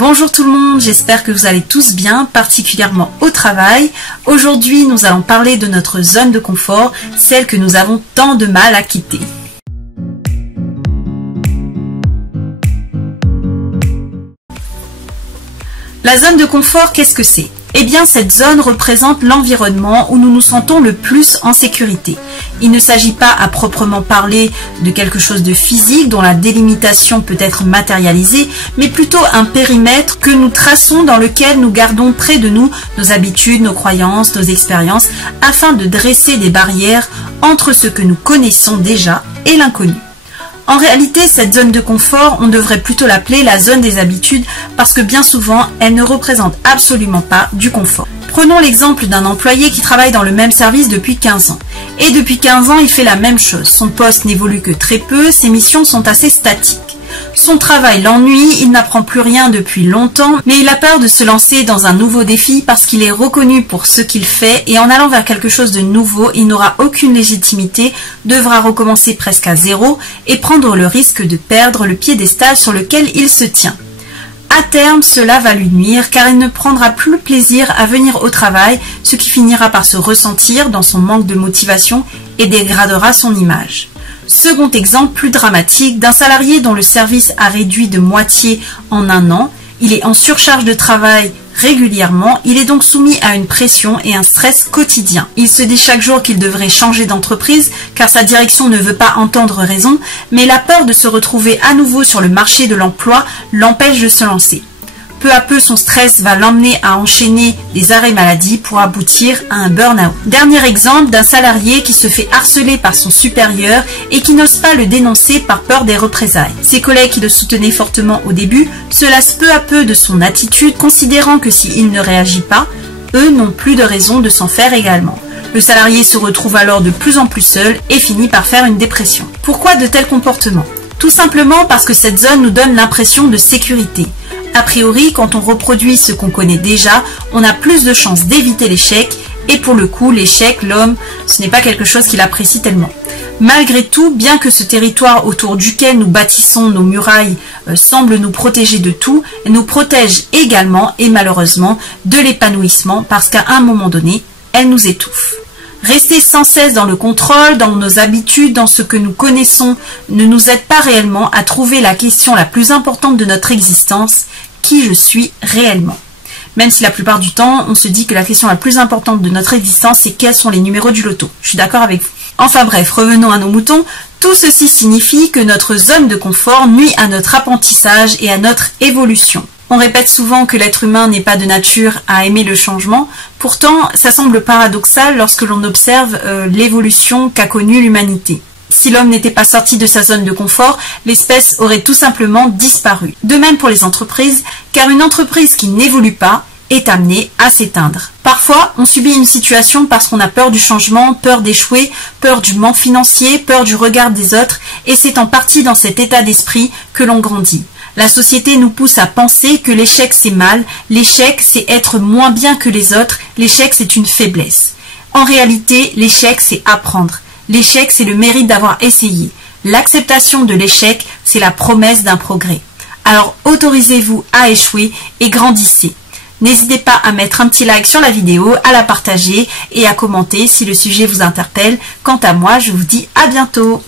Bonjour tout le monde, j'espère que vous allez tous bien, particulièrement au travail. Aujourd'hui, nous allons parler de notre zone de confort, celle que nous avons tant de mal à quitter. La zone de confort, qu'est-ce que c'est ? Eh bien, cette zone représente l'environnement où nous nous sentons le plus en sécurité. Il ne s'agit pas à proprement parler de quelque chose de physique dont la délimitation peut être matérialisée, mais plutôt un périmètre que nous traçons dans lequel nous gardons près de nous nos habitudes, nos croyances, nos expériences, afin de dresser des barrières entre ce que nous connaissons déjà et l'inconnu. En réalité, cette zone de confort, on devrait plutôt l'appeler la zone des habitudes parce que bien souvent, elle ne représente absolument pas du confort. Prenons l'exemple d'un employé qui travaille dans le même service depuis 15 ans. Et depuis 15 ans, il fait la même chose. Son poste n'évolue que très peu, ses missions sont assez statiques. Son travail l'ennuie, il n'apprend plus rien depuis longtemps, mais il a peur de se lancer dans un nouveau défi parce qu'il est reconnu pour ce qu'il fait et en allant vers quelque chose de nouveau, il n'aura aucune légitimité, devra recommencer presque à zéro et prendre le risque de perdre le piédestal sur lequel il se tient. À terme, cela va lui nuire car il ne prendra plus plaisir à venir au travail, ce qui finira par se ressentir dans son manque de motivation et dégradera son image. Second exemple plus dramatique, d'un salarié dont le service a réduit de moitié en un an. Il est en surcharge de travail régulièrement, il est donc soumis à une pression et un stress quotidien. Il se dit chaque jour qu'il devrait changer d'entreprise car sa direction ne veut pas entendre raison, mais la peur de se retrouver à nouveau sur le marché de l'emploi l'empêche de se lancer. Peu à peu, son stress va l'emmener à enchaîner des arrêts maladie pour aboutir à un burn-out. Dernier exemple d'un salarié qui se fait harceler par son supérieur et qui n'ose pas le dénoncer par peur des représailles. Ses collègues qui le soutenaient fortement au début se lassent peu à peu de son attitude, considérant que s'il ne réagit pas, eux n'ont plus de raison de s'en faire également. Le salarié se retrouve alors de plus en plus seul et finit par faire une dépression. Pourquoi de tels comportements ? Tout simplement parce que cette zone nous donne l'impression de sécurité. A priori, quand on reproduit ce qu'on connaît déjà, on a plus de chances d'éviter l'échec et pour le coup, l'échec, l'homme, ce n'est pas quelque chose qu'il apprécie tellement. Malgré tout, bien que ce territoire autour duquel nous bâtissons nos murailles semble nous protéger de tout, elle nous protège également et malheureusement de l'épanouissement parce qu'à un moment donné, elle nous étouffe. Rester sans cesse dans le contrôle, dans nos habitudes, dans ce que nous connaissons, ne nous aide pas réellement à trouver la question la plus importante de notre existence, qui je suis réellement. Même si la plupart du temps, on se dit que la question la plus importante de notre existence, c'est quels sont les numéros du loto. Je suis d'accord avec vous. Enfin bref, revenons à nos moutons. Tout ceci signifie que notre zone de confort nuit à notre apprentissage et à notre évolution. On répète souvent que l'être humain n'est pas de nature à aimer le changement. Pourtant, ça semble paradoxal lorsque l'on observe l'évolution qu'a connue l'humanité. Si l'homme n'était pas sorti de sa zone de confort, l'espèce aurait tout simplement disparu. De même pour les entreprises, car une entreprise qui n'évolue pas est amenée à s'éteindre. Parfois, on subit une situation parce qu'on a peur du changement, peur d'échouer, peur du manque financier, peur du regard des autres, et c'est en partie dans cet état d'esprit que l'on grandit. La société nous pousse à penser que l'échec c'est mal, l'échec c'est être moins bien que les autres, l'échec c'est une faiblesse. En réalité, l'échec c'est apprendre. L'échec c'est le mérite d'avoir essayé. L'acceptation de l'échec c'est la promesse d'un progrès. Alors autorisez-vous à échouer et grandissez. N'hésitez pas à mettre un petit like sur la vidéo, à la partager et à commenter si le sujet vous interpelle. Quant à moi, je vous dis à bientôt.